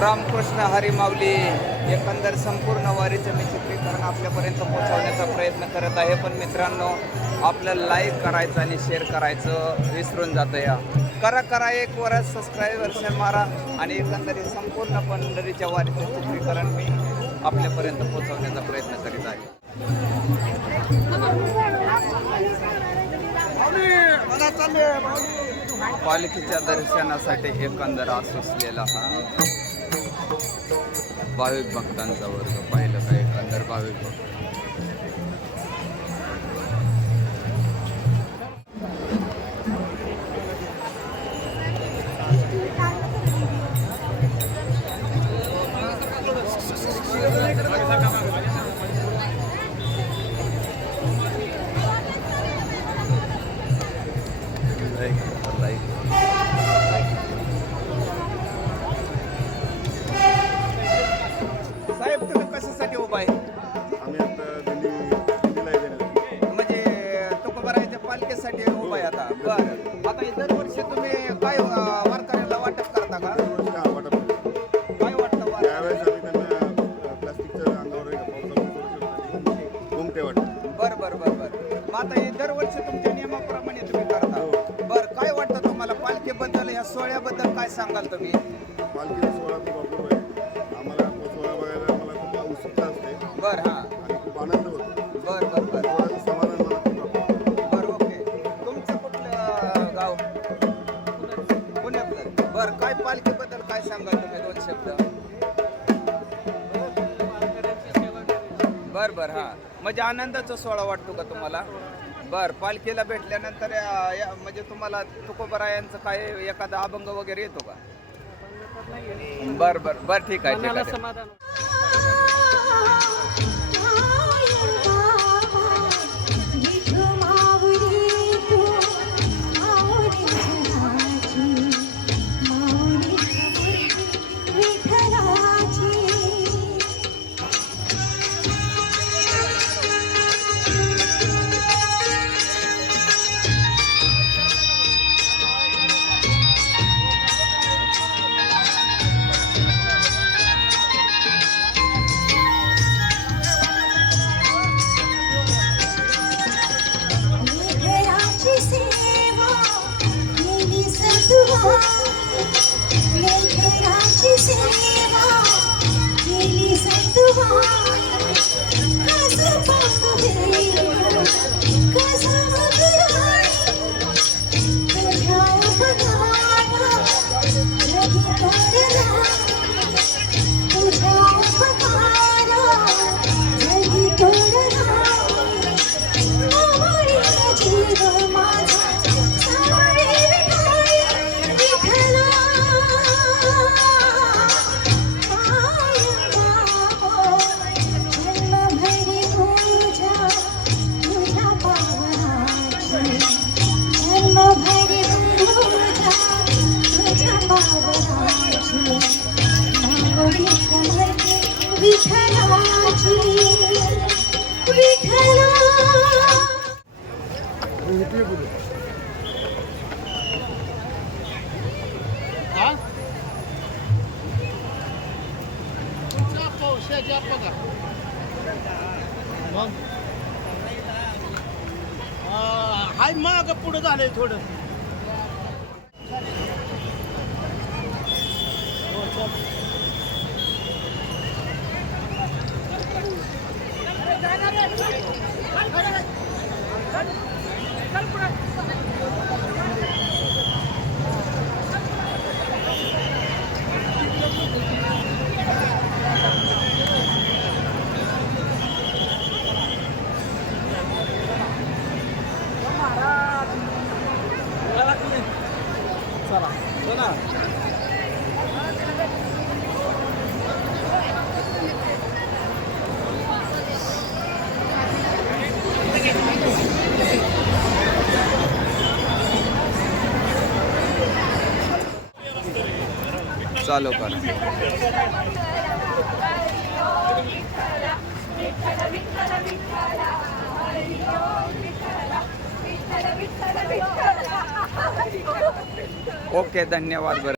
रामकृष्ण हरिमावली एकंदर संपूर्ण वारीचं मी चित्रीकरण आपल्यापर्यंत पोहोचवण्याचा प्रयत्न करत आहे. पण मित्रांनो आपलं लाईक करायचं आणि शेअर करायचं विसरून जातं या करा करा एक वर सबस्क्राईबर्स शेअर मारा आणि एकंदरीत संपूर्ण पंढरीच्या वारीचं चित्रीकरण मी आपल्यापर्यंत पोहोचवण्याचा प्रयत्न करीत आहे. पालखीच्या दर्शनासाठी एकंदर आसुसलेला हा. भाविक भक्तांचा वर्ग पाहिलं काय अंदर भाविक भक्त. लाईक लाईक हा. काय वाटतं वार? त्यावेळेस आम्ही त्यांना अ, प्लास्टिकचं अंगावर एक पावसाळ्यात घुमटे वाटतो. बरं बरं बरं बरं. मग आता हे दरवर्षी तुमच्या नियमाप्रमाणे तुम्ही करता. बरं काय वाटतं तुम्हाला? पालखीबद्दल या सोहळ्याबद्दल काय सांगाल तुम्ही? पालखीचा सोहळा बरं काय पालखीबद्दल काय सांगाल तुम्ही दोन शब्द? बर बर हा. म्हणजे आनंदाचा सोहळा वाटतो का तुम्हाला? बर पालखीला भेटल्यानंतर या- म्हणजे तुम्हाला तुकोबरायांचं काय एखादा अभंग वगैरे येतो का? बर बर बर ठीक आहे समाधान हाय माग पुढं झालंय थोडं चालू करा ओके धन्यवाद बरं.